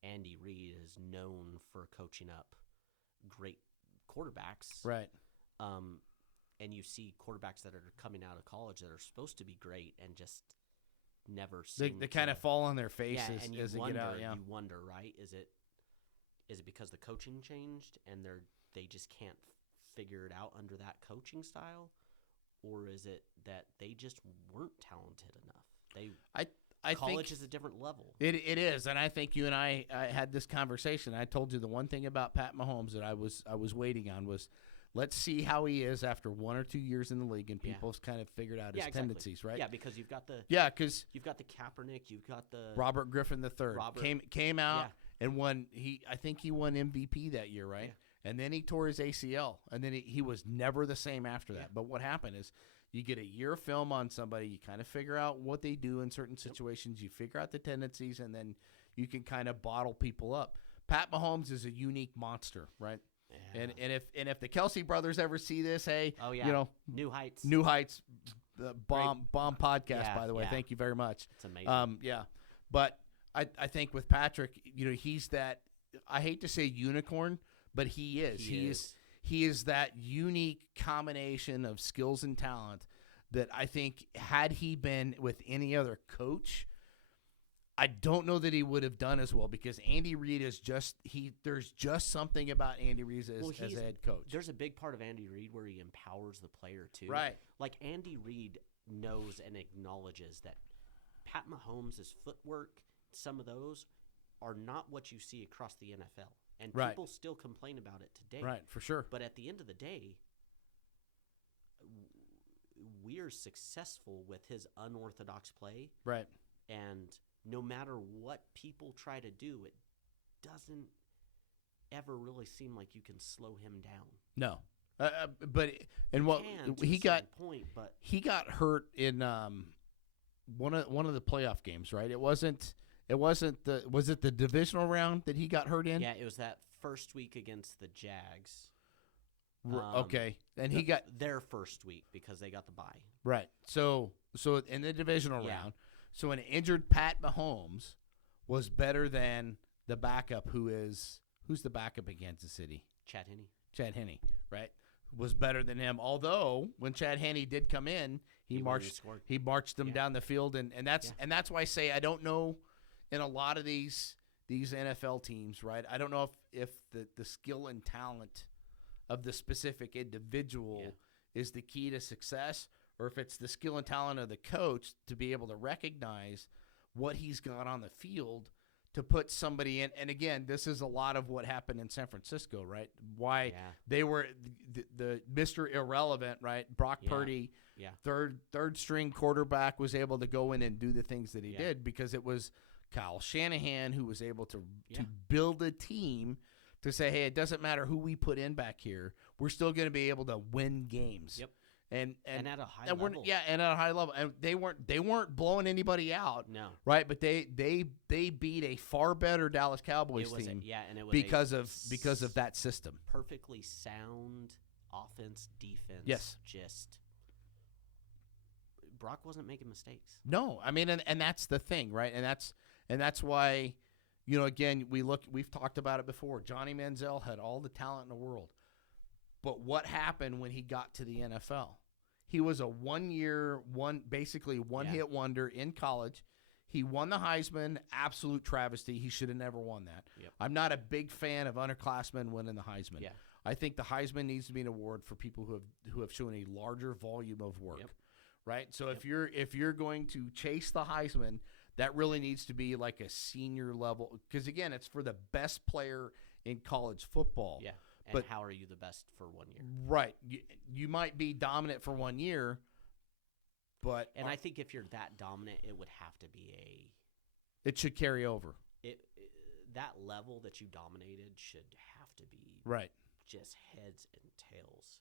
Andy Reid is known for coaching up great quarterbacks. Right. And you see quarterbacks that are coming out of college that are supposed to be great and just never seem they kind of fall on their faces and you as wonder, they get out. Yeah. You wonder, right? Is it because the coaching changed and they just can't figure it out under that coaching style? Or is it that they just weren't talented enough? I college think is a different level. It is, and I think you and I had this conversation. I told you the one thing about Pat Mahomes that I was waiting on was, let's see how he is after 1 or 2 years in the league, and people's kind of figured out his tendencies, right? Yeah, because you've got the you've got the Kaepernick, you've got the Robert Griffin III came out and won. I think he won MVP that year, right? Yeah. And then he tore his ACL, and then he was never the same after that. But what happened is you get a year of film on somebody, you kind of figure out what they do in certain situations, you figure out the tendencies, and then you can kind of bottle people up. Pat Mahomes is a unique monster, right? Yeah. And if the Kelsey brothers ever see this, hey, New Heights, bomb podcast, by the way. Thank you very much. It's amazing. But I think with Patrick, he's that, I hate to say unicorn, but he is. He is that unique combination of skills and talent that I think had he been with any other coach, I don't know that he would have done as well, because Andy Reid is there's just something about Andy Reid as a head coach. There's a big part of Andy Reid where he empowers the player too. Right. Like Andy Reid knows and acknowledges that Pat Mahomes' footwork, some of those are not what you see across the NFL. And people still complain about it today. Right, for sure. But at the end of the day, we're successful with his unorthodox play. Right. And no matter what people try to do, it doesn't ever really seem like you can slow him down. No. He got hurt in one of the playoff games, right? Was it the divisional round that he got hurt in? Yeah, it was that first week against the Jags. Okay. And he got their first week because they got the bye. Right. So in the divisional round, so an injured Pat Mahomes was better than the backup who is Who's the backup at Kansas City? Chad Henne. Chad Henne, right? Was better than him. Although when Chad Henne did come in, he marched them down the field, and that's why I say I don't know in a lot of these NFL teams, right? I don't know if the skill and talent of the specific individual is the key to success, or if it's the skill and talent of the coach to be able to recognize what he's got on the field to put somebody in. And again, this is a lot of what happened in San Francisco, right? Why they were the Mr. Irrelevant, right? Brock Purdy, third string quarterback, was able to go in and do the things that he did because it was Kyle Shanahan who was able to build a team to say, hey, it doesn't matter who we put in back here, we're still going to be able to win games. Yep. And at a high level. And at a high level. And they weren't blowing anybody out. No. Right? But they beat a far better Dallas Cowboys team. And it was because of that system. Perfectly sound offense, defense. Yes. Just Brock wasn't making mistakes. No. I mean, and that's the thing, right? And that's why, again, we've talked about it before. Johnny Manziel had all the talent in the world. But what happened when he got to the NFL? He was a one-year, one-hit wonder in college. He won the Heisman, absolute travesty. He should have never won that. Yep. I'm not a big fan of underclassmen winning the Heisman. Yeah. I think the Heisman needs to be an award for people who have shown a larger volume of work. Yep. Right? So if you're going to chase the Heisman, that really needs to be like a senior level, because again, it's for the best player in college football. Yeah. And how are you the best for 1 year? Right. You might be dominant for 1 year, but I think if you're that dominant, it would have to be it should carry over. That level that you dominated should have to be right. Just heads and tails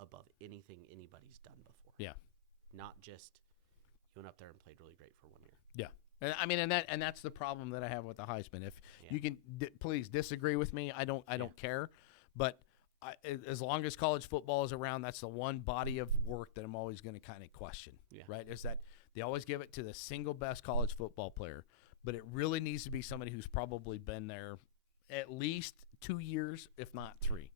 above anything anybody's done before. Yeah. Not just you went up there and played really great for 1 year. Yeah. I mean, and that's the problem that I have with the Heisman. If you can please disagree with me, I don't care. But as long as college football is around, that's the one body of work that I'm always going to kind of question, right? Is that they always give it to the single best college football player, but it really needs to be somebody who's probably been there at least 2 years, if not 3,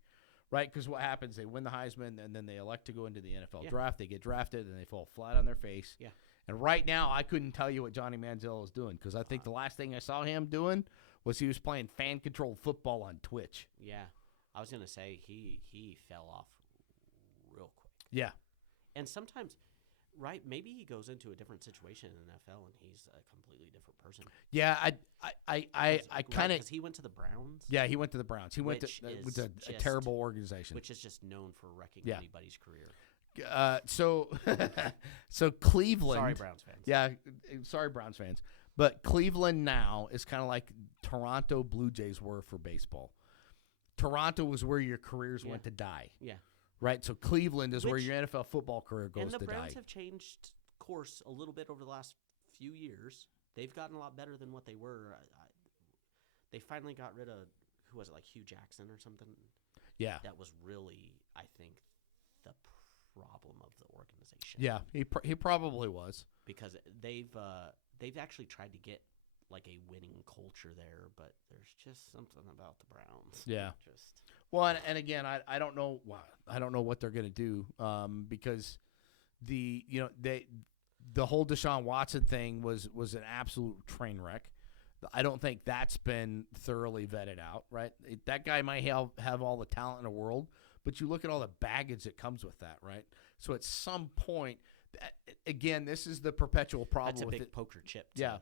right? Because what happens, they win the Heisman, and then they elect to go into the NFL draft. They get drafted, and they fall flat on their face. Yeah. And right now, I couldn't tell you what Johnny Manziel is doing, because I think the last thing I saw him doing was he was playing fan-controlled football on Twitch. Yeah. I was going to say he fell off real quick. Yeah. And sometimes, right, maybe he goes into a different situation in the NFL and he's a completely different person. Yeah, I kind of... Because he went to the Browns. Yeah, he went to the Browns. He went to a terrible organization. Which is just known for wrecking anybody's career. So Cleveland... Sorry, Browns fans. Yeah, sorry, Browns fans. But Cleveland now is kind of like Toronto Blue Jays were for baseball. Toronto was where your careers went to die. Yeah. Right? So Cleveland is where your NFL football career goes to die. And the Browns have changed course a little bit over the last few years. They've gotten a lot better than what they were. They finally got rid of, who was it, like Hugh Jackson or something? Yeah. That was really, I think, the problem of the organization. Yeah, he probably was. Because they've actually tried to get like a winning culture there, but there's just something about the Browns. Yeah. Well, and again, I don't know what they're going to do because the whole Deshaun Watson thing was an absolute train wreck. I don't think that's been thoroughly vetted out, right? That guy might have all the talent in the world, but you look at all the baggage that comes with that, right? So at some point, again, this is the perpetual problem. That's a with big it. Poker chip, too. Yeah.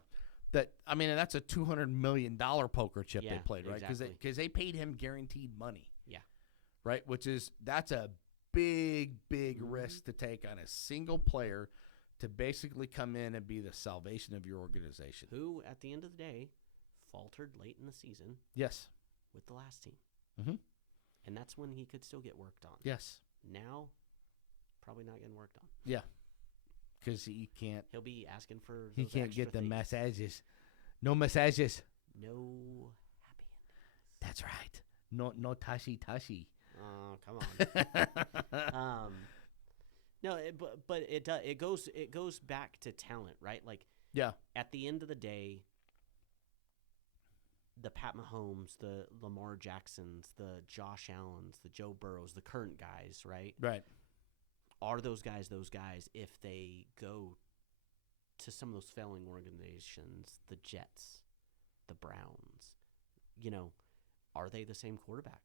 That's a $200 million poker chip they played, right? Exactly. They paid him guaranteed money. Yeah. Right? That's a big risk to take on a single player to basically come in and be the salvation of your organization. Who, at the end of the day, faltered late in the season. Yes. With the last team. Mm-hmm. And that's when he could still get worked on. Yes. Now, probably not getting worked on. Yeah. Because he can't. He'll be asking for those He can't get the things. massages. No massages. No happy endings. That's right. No tashi. Oh, come on. No, but it goes back to talent, right? Like, yeah. At the end of the day, the Pat Mahomes, the Lamar Jacksons, the Josh Allens, the Joe Burrows, the current guys, right? Right. Are those guys if they go to some of those failing organizations, the Jets, the Browns, are they the same quarterback?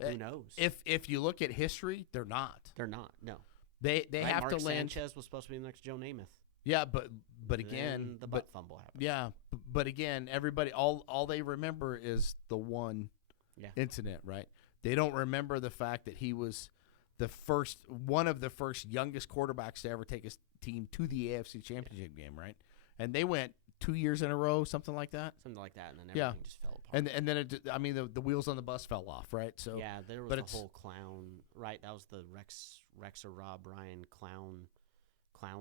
Who knows? If you look at history, they're not. They're not. No. They Right, have Mark to land. Sanchez was supposed to be the next Joe Namath. Yeah, but again, Then the butt fumble happened. yeah, but again, everybody all they remember is the one incident, right? They don't remember the fact that he was one of the first youngest quarterbacks to ever take his team to the AFC Championship game, right? And they went 2 years in a row, something like that. Something like that, and then everything just fell apart. And then the wheels on the bus fell off, right? So yeah, there was the whole clown, right? That was the Rex or Rob Ryan clown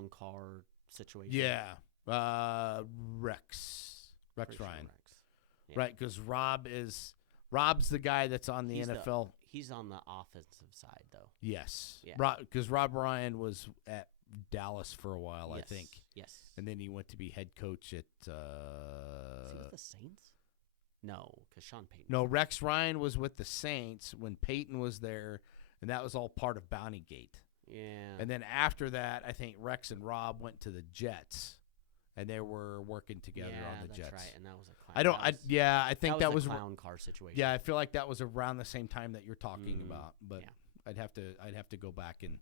car situation. Yeah, Rex Ryan, Yeah. right? Because Rob's the guy that's on the NFL. He's on the offensive side, though. Yes, Yeah. Because Rob Ryan was at Dallas for a while, I think. Yes. And then he went to be head coach at. Is he with the Saints? No, because Sean Payton. No, Rex Ryan was with the Saints when Peyton was there, and that was all part of Bountygate. Yeah. And then after that, I think Rex and Rob went to the Jets, and they were working together on the Jets. That's right, and that was a clown. I think that was a clown car situation. Yeah, I feel like that was around the same time that you're talking about, but I'd have to go back and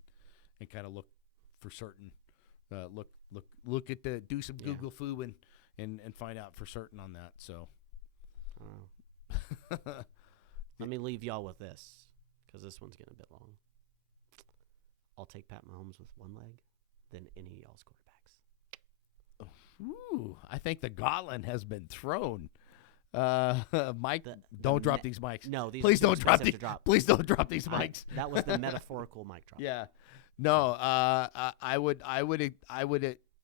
kind of look for certain, look at do some Google foo and find out for certain on that. So, let me leave y'all with this because this one's getting a bit long. I'll take Pat Mahomes with one leg than any of y'all's quarterbacks. Ooh, I think the gauntlet has been thrown. Mike, don't drop these mics. No, please don't drop these. Please don't drop these mics. That was the metaphorical mic drop. Yeah, no. I would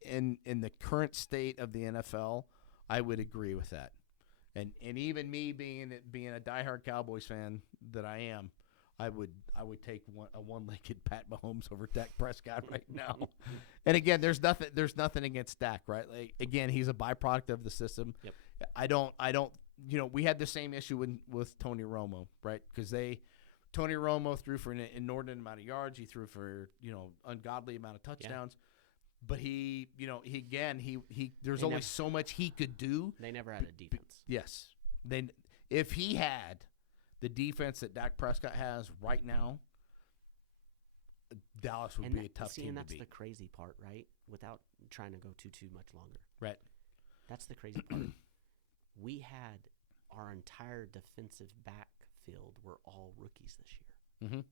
in the current state of the NFL, I would agree with that. And even me being a diehard Cowboys fan that I am, I would take a one-legged Pat Mahomes over Dak Prescott right now. And again, there's nothing against Dak, right? Like, again, he's a byproduct of the system. Yep. I don't. We had the same issue with Tony Romo, right? Because Tony Romo threw for an inordinate amount of yards. He threw for ungodly amount of touchdowns. Yeah. But there's only so much he could do. They never had a defense. Yes. If he had the defense that Dak Prescott has right now, Dallas would be a tough team to beat. And that's the crazy part, right? Without trying to go too much longer. Right. That's the crazy part. We had our entire defensive backfield were all rookies this year. Mm-hmm.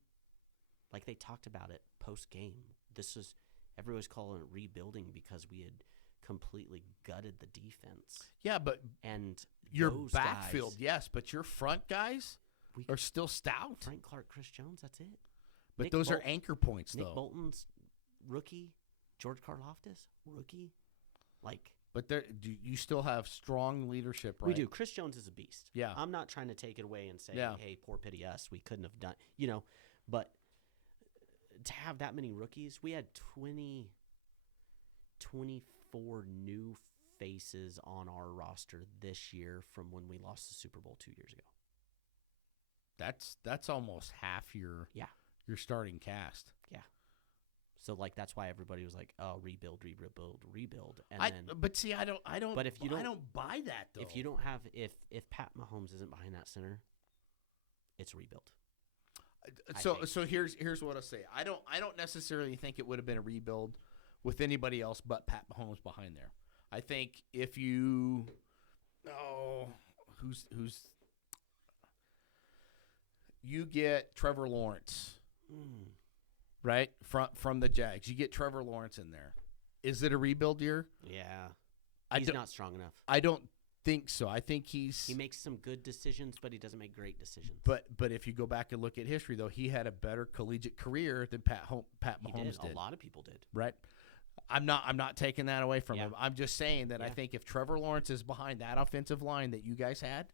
Like they talked about it post-game. Everybody was calling it rebuilding because we had completely gutted the defense. Yeah, but your backfield, yes, but your front guys are still stout. Frank Clark, Chris Jones, that's it. But those are anchor points, though. Nick Bolton's rookie. George Karlaftis, rookie. But you still have strong leadership, right? We do. Chris Jones is a beast. Yeah. I'm not trying to take it away and say, hey, poor pity us. We couldn't have done, but to have that many rookies, we had 24 new faces on our roster this year from when we lost the Super Bowl 2 years ago. That's almost half your starting cast. Yeah. So that's why everybody was like, "Oh, rebuild." And but see, I don't. But if you don't, I don't buy that though. If you don't have, if Pat Mahomes isn't behind that center, it's a rebuild. So here's what I'll say. I don't necessarily think it would have been a rebuild with anybody else but Pat Mahomes behind there. I think if you, who's you get Trevor Lawrence. Right? From the Jags. You get Trevor Lawrence in there. Is it a rebuild year? Yeah. He's not strong enough. I don't think so. I think he makes some good decisions, but he doesn't make great decisions. But if you go back and look at history, though, he had a better collegiate career than Pat Mahomes did. A lot of people did. Right? I'm not taking that away from him. I'm just saying that I think if Trevor Lawrence is behind that offensive line that you guys had,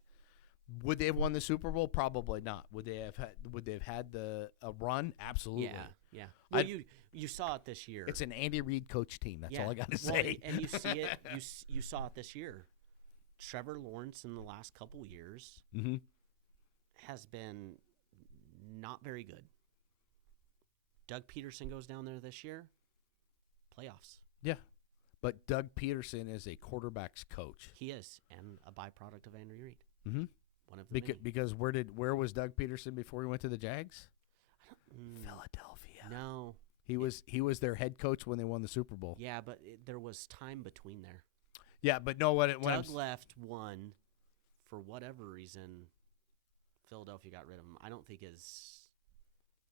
would they have won the Super Bowl? Probably not. Would they have had a run? Absolutely. Yeah. Well, you saw it this year. It's an Andy Reid coach team. That's all I got to say. And you see it. You saw it this year. Trevor Lawrence in the last couple years Mm-hmm. has been not very good. Doug Peterson goes down there this year, playoffs. Yeah. But Doug Peterson is a quarterback's coach. He is, and a byproduct of Andy Reid. Mm-hmm. One of the many. Because where was Doug Peterson before he went to the Jags? Philadelphia. No. He was their head coach when they won the Super Bowl. Yeah, but there was time between there. Yeah, but no, Doug left one for whatever reason. Philadelphia got rid of him. I don't think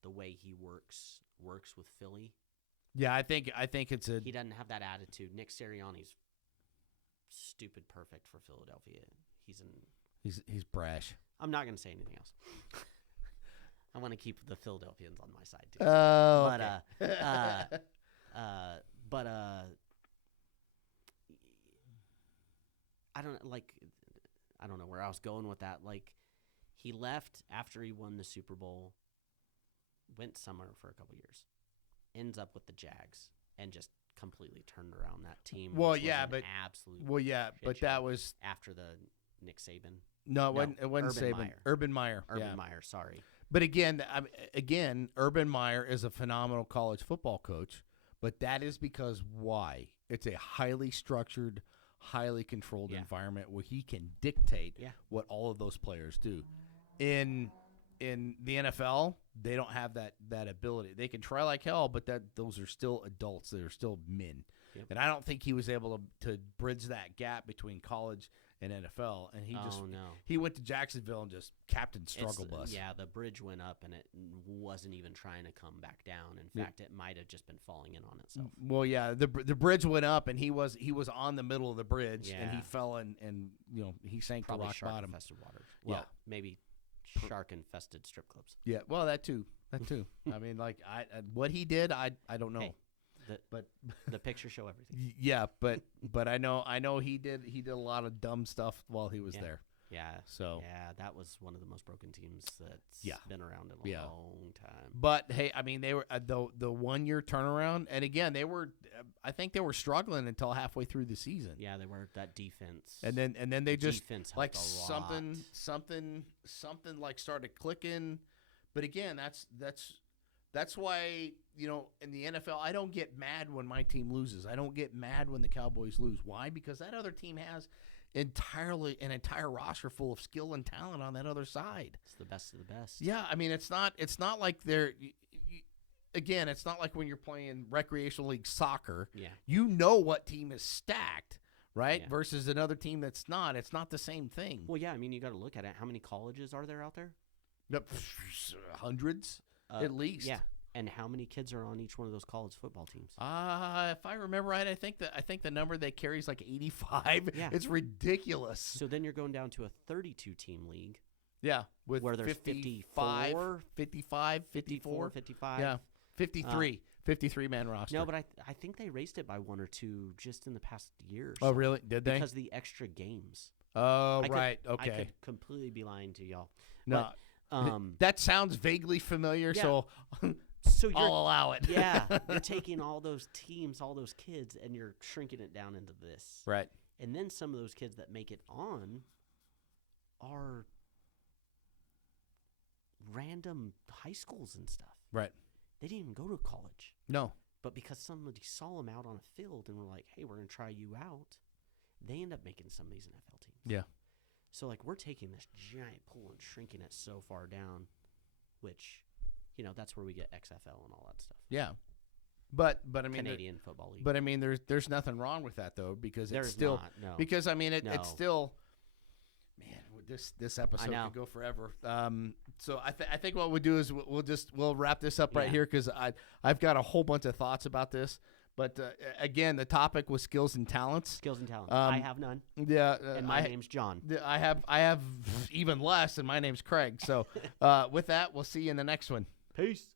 the way he works with Philly. Yeah, I think it's a. He doesn't have that attitude. Nick Sirianni's stupid perfect for Philadelphia. He's brash. I'm not going to say anything else. I want to keep the Philadelphians on my side too. Oh, but okay. I don't know where I was going with that. Like, he left after he won the Super Bowl, went somewhere for a couple years, ends up with the Jags, and just completely turned around that team. Well, which was yeah, an but absolute but show that was after the Nick Saban. no, it wasn't Urban Saban. Meyer. Urban Meyer. Urban Meyer, sorry. But again, Urban Meyer is a phenomenal college football coach, but that is because why? It's a highly structured, highly controlled environment where he can dictate what all of those players do. In the NFL, they don't have that ability. They can try like hell, but those are still adults. They're still men. Yep. And I don't think he was able to bridge that gap between college and NFL. And he went to Jacksonville and just captain struggle bus. Yeah, the bridge went up and it wasn't even trying to come back down. In fact, it might have just been falling in on itself. Well, yeah, the bridge went up and he was on the middle of the bridge and he fell and he sank Probably to rock bottom. Shark-infested water. Well, maybe shark-infested strip clubs. Yeah, well, that too. I mean, like what he did, I don't know. Hey, but the pictures show everything. Yeah, but I know he did a lot of dumb stuff while he was there. Yeah. So that was one of the most broken teams that's been around in a long time. But hey, I mean, they were the 1 year turnaround, and again, I think they were struggling until halfway through the season. Yeah, they were that defense. And then they just like something like started clicking. But again, that's why, in the NFL, I don't get mad when my team loses. I don't get mad when the Cowboys lose. Why? Because that other team has an entire roster full of skill and talent on that other side. It's the best of the best. Yeah, I mean, it's not like again, it's not like when you're playing recreational league soccer. Yeah. You know what team is stacked, right? Yeah. Versus another team that's not. It's not the same thing. Well, yeah, I mean, you got to look at it. How many colleges are there out there? Hundreds, at least. Yeah. And how many kids are on each one of those college football teams? If I remember right, I think the number they carry is like 85. Yeah. It's ridiculous. So then you're going down to a 32-team league. Yeah, with where there's 55. Yeah, 53 man roster. No, but I think they raised it by one or two just in the past year. Oh, really? Did they? Because of the extra games. Oh, right. I Okay. could completely be lying to y'all. No. But, that sounds vaguely familiar, yeah. so I'll allow it. Yeah, you're taking all those teams, all those kids, and you're shrinking it down into this. Right. And then some of those kids that make it on are random high schools and stuff. Right. They didn't even go to college. No. But because somebody saw them out on a field and were like, hey, we're going to try you out, they end up making some of these NFL teams. Yeah. So, like, we're taking this giant pool and shrinking it so far down, which, that's where we get XFL and all that stuff. Yeah. But I mean, Canadian Football League. But I mean, there's nothing wrong with that though, because there's it's still not, no. because I mean No. it's still, man, this episode could go forever. So I think what we'll do is we'll wrap this up right here, because I've got a whole bunch of thoughts about this. But again, the topic was skills and talents. Skills and talents. I have none. Yeah, and my name's John. I have even less, and my name's Craig. So with that, we'll see you in the next one. Peace.